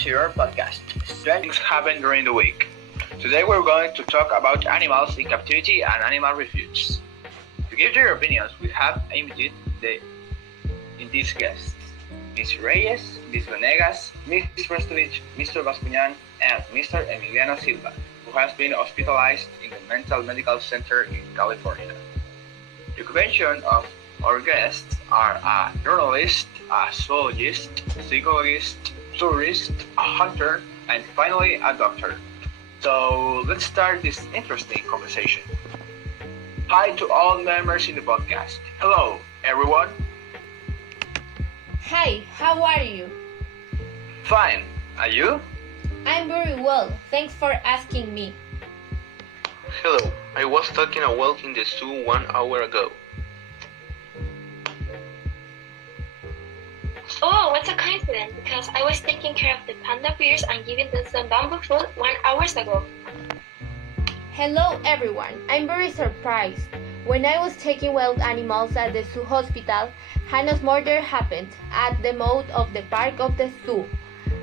to your podcast. Strange things happen during the week. Today we're going to talk about animals in captivity and animal refuge. To give their opinions, we have invited in these guests, Ms. Reyes, Ms. Venegas, Ms. Restovich, Mr. Bascuñan, and Mr. Emiliano Silva, who has been hospitalized in the Mental Medical Center in California. The convention of our guests are a journalist, a zoologist, psychologist, tourist, a hunter, and finally a doctor. So let's start this interesting conversation. Hi to all members in the podcast. Hello, everyone. Hi, how are you? Fine. And you? I'm very well, thanks for asking me. Hello, I was taking a walk in the zoo 1 hour ago. Oh, what a coincidence, because I was taking care of the panda bears and giving them some bamboo food 1 hour ago. Hello everyone, I'm very surprised. When I was taking wild animals at the zoo hospital, Hannah's murder happened at the mouth of the park of the zoo.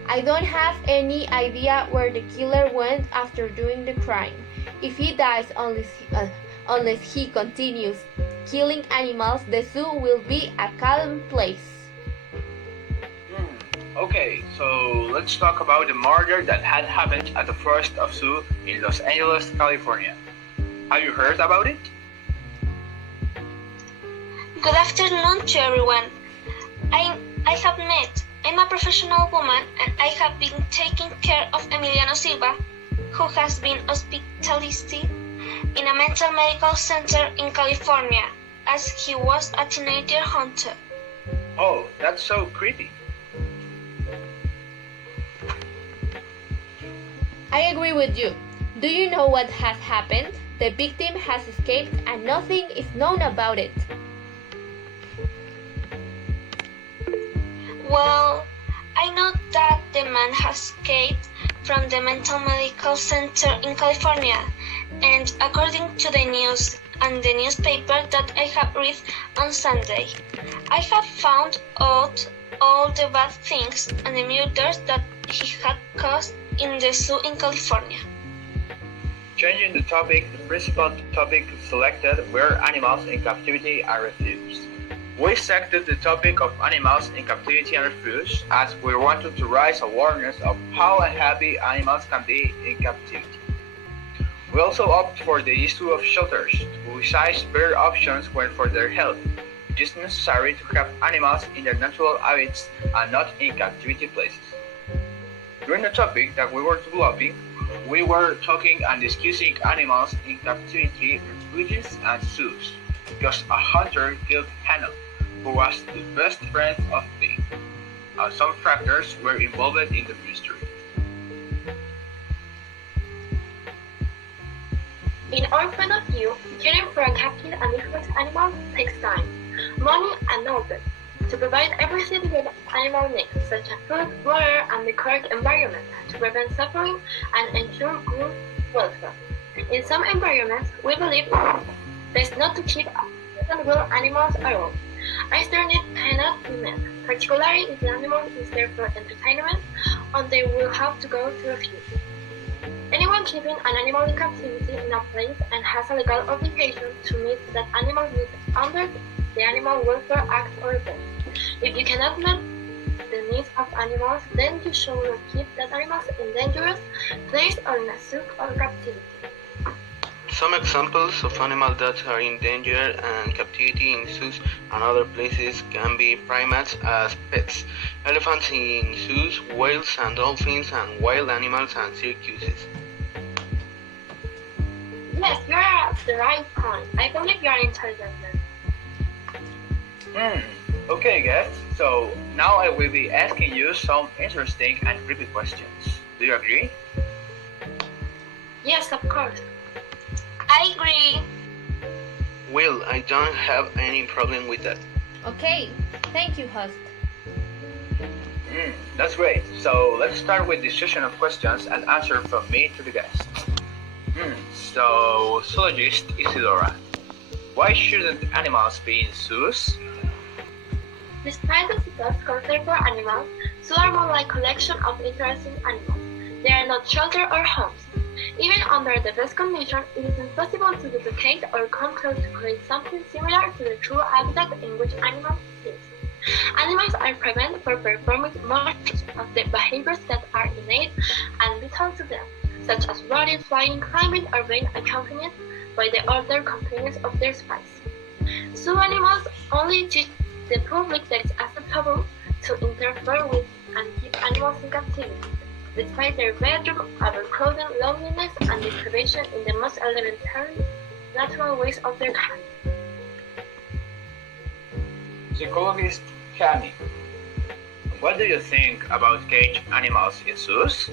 I don't have any idea where the killer went after doing the crime. If he dies unless he continues killing animals, the zoo will be a calm place. Okay, so let's talk about the murder that had happened at the Forest of Zoo in Los Angeles, California. Have you heard about it? Good afternoon to everyone. I have met. I'm a professional woman and I have been taking care of Emiliano Silva, who has been hospitalized in a mental medical center in California as he was a teenager hunter. Oh, that's so creepy. I agree with you. Do you know what has happened? The victim has escaped and nothing is known about it. Well, I know that the man has escaped from the mental medical center in California, and according to the news and the newspaper that I have read on Sunday, I have found out all the bad things and the murders that he had caused in the zoo in California. Changing the topic, the principal topic selected were animals in captivity and refuge. We selected the topic of animals in captivity and refuge as we wanted to raise awareness of how unhappy animals can be in captivity. We also opted for the issue of shelters, which is better options when for their health. It is necessary to have animals in their natural habitats and not in captivity places. During the topic that we were developing, we were talking and discussing animals in captivity, refuges, and zoos, because a hunter killed Hannah, who was the best friend of Pink, and some factors were involved in the mystery. In our point of view, caring for a captive and influenced animal takes time, money, and knowledge. To provide everything that animal needs, such as food, water, and the correct environment, to prevent suffering and ensure good welfare. In some environments, we believe best not to keep wild animals at all, as their needs cannot be met, particularly if the animal is there for entertainment, or they will have to go to refuge. Anyone keeping an animal in captivity in a place and has a legal obligation to meet that animal needs under the Animal Welfare Act or law. If you cannot meet the needs of animals, then you should not keep that animals in dangerous place or in a zoo or captivity. Some examples of animals that are in danger and captivity in zoos and other places can be primates as pets, elephants in zoos, whales and dolphins, and wild animals and circuses. Yes, you are at the right point. I believe you are intelligent man. Okay guys, so now I will be asking you some interesting and creepy questions. Do you agree? Yes, of course. I agree. Well, I don't have any problem with that. Okay, thank you, host. That's great. So let's start with this session of questions and answers from me to the guests. So, zoologist Isidora, why shouldn't animals be in zoos? Despite the zoos concern for animals, Zoos are more like collection of interesting animals. They are not shelter or homes. Even under the best conditions, it is impossible to duplicate or come close to create something similar to the true habitat in which animals live. Animals are prevented from performing most of the behaviors that are innate and vital to them, such as running, flying, climbing, or being accompanied by the other companions of their species. Zoo animals only teach the public that it's acceptable to interfere with and keep animals in captivity, despite their bedroom, overcrowding, loneliness, and deprivation in the most elementary natural ways of their kind. Psychologist Cami, what do you think about caged animals in zoos?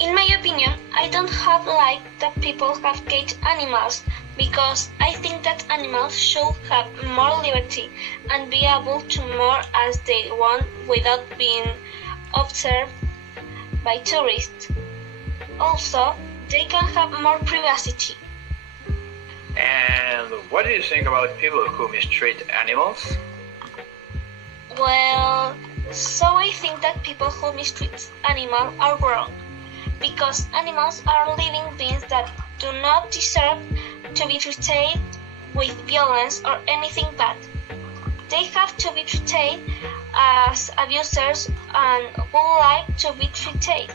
In my opinion, I don't have like that people have caged animals because I think that animals should have more liberty and be able to move as they want without being observed by tourists. Also, they can have more privacy. And what do you think about people who mistreat animals? Well, so I think that people who mistreat animals are wrong because animals are living beings that do not deserve to be treated with violence or anything bad. They have to be treated as abusers and would like to be treated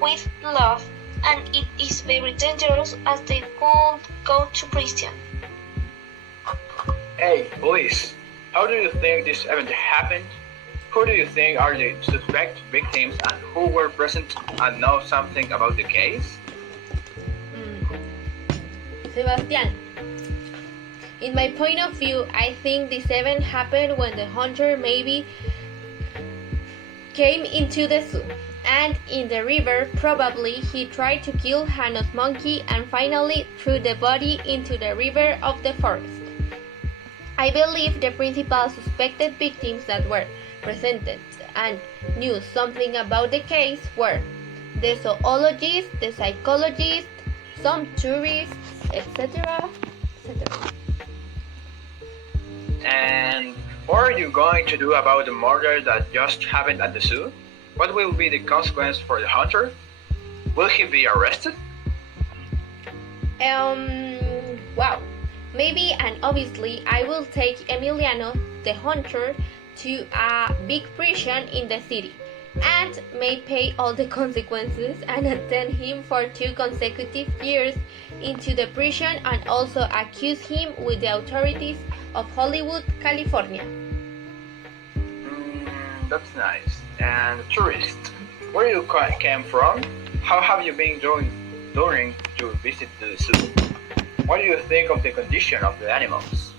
with love, and it is very dangerous as they could go to prison. Hey, police, how do you think this event happened? Who do you think are the suspect victims and who were present and know something about the case? Sebastián, in my point of view, I think this event happened when the hunter maybe came into the zoo, and in the river probably he tried to kill Hannah's monkey and finally threw the body into the river of the forest. I believe the principal suspected victims that were presented and knew something about the case were the zoologist, the psychologist, some tourists, etc. etc. And what are you going to do about the murder that just happened at the zoo? What will be the consequence for the hunter? Will he be arrested? Wow. Maybe and obviously I will take Emiliano, the hunter, to a big prison in the city and may pay all the consequences and attend him for 2 consecutive years into the prison and also accuse him with the authorities of Hollywood, California. That's nice. And tourist, where you came from? How have you been doing during to visit the zoo? What do you think of the condition of the animals?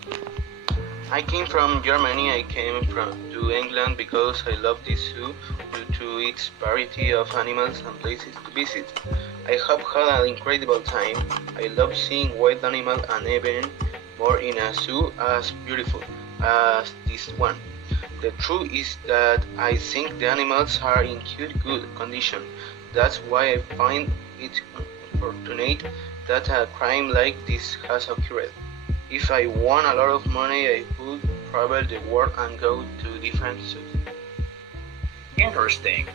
I came from Germany. I came to England because I love this zoo due to its variety of animals and places to visit. I have had an incredible time. I love seeing wild animals and even more in a zoo as beautiful as this one. The truth is that I think the animals are in good condition. That's why I find it unfortunate that a crime like this has occurred. If I won a lot of money, I would travel the world and go to different zoos. Interesting.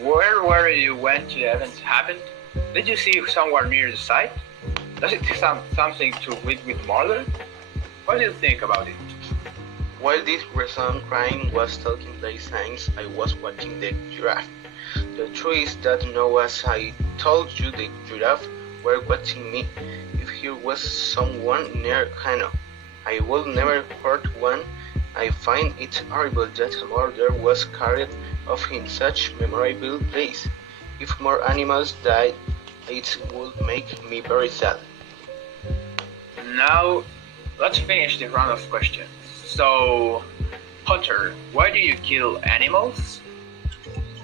Where were you when the event happened? Did you see someone near the site? Does it have something to do with murder? What do you think about it? While this recent crime was taking place, I was watching the giraffe. The truth is that now, as I told you, the giraffe were watching me. If here was someone near Hannah, I would never hurt one. I find it horrible that a murder was carried off in such memorable place. If more animals died, it would make me very sad. Now, let's finish the round of questions. So, Hunter, why do you kill animals?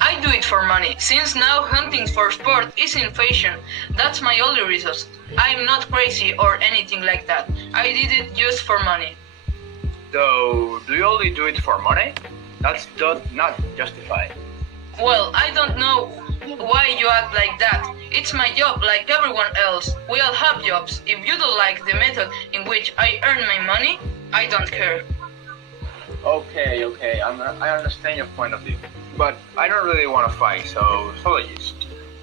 I do it for money, since now hunting for sport is in fashion. That's my only reason. I'm not crazy or anything like that. I did it just for money. So, do you only do it for money? That's not justified. Well, I don't know why you act like that. It's my job like everyone else. We all have jobs. If you don't like the method in which I earn my money, I don't care. Okay, I understand your point of view. But I don't really want to fight, so apologies.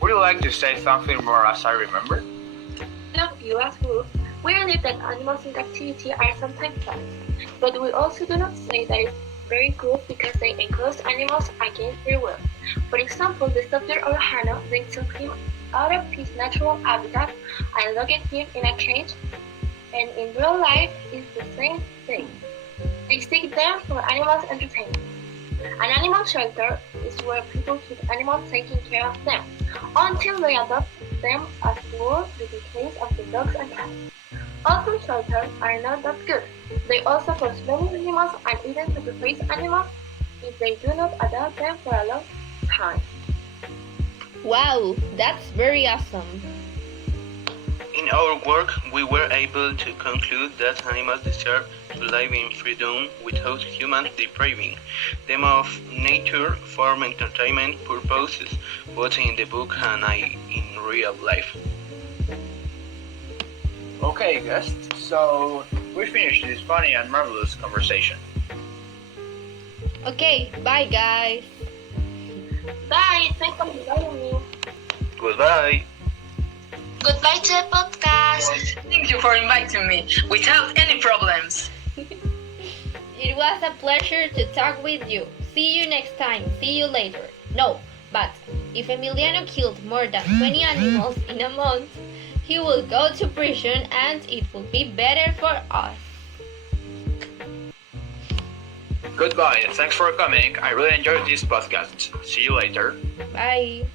Would you like to say something more as I remember? Love you as well. We believe that animals in captivity are sometimes bad, but we also do not say that it's very good because they enclose animals against their will. For example, the subject of Hannah, they took him out of his natural habitat and locked him in a cage, and in real life it's the same thing. They stick them for animals' entertainment. An animal shelter is where people keep animals taking care of them until they adopt them as would be the case of the dogs and cats. Orphan shelters are not that good. They also force many animals and even sacrifice animals if they do not adopt them for a long time. Wow, that's very awesome. In our work, we were able to conclude that animals deserve to live in freedom without humans depriving them of nature for entertainment purposes, both in the book and in real life. Okay, guests, so we finished this funny and marvelous conversation. Okay, bye guys. Bye, thanks for inviting me. Goodbye. Goodbye to the podcast. Thank you for inviting me without any problems. It was a pleasure to talk with you. See you next time. See you later. No, but if Emiliano killed more than 20 animals in a month, he will go to prison and it will be better for us. Goodbye, and thanks for coming. I really enjoyed this podcast. See you later. Bye.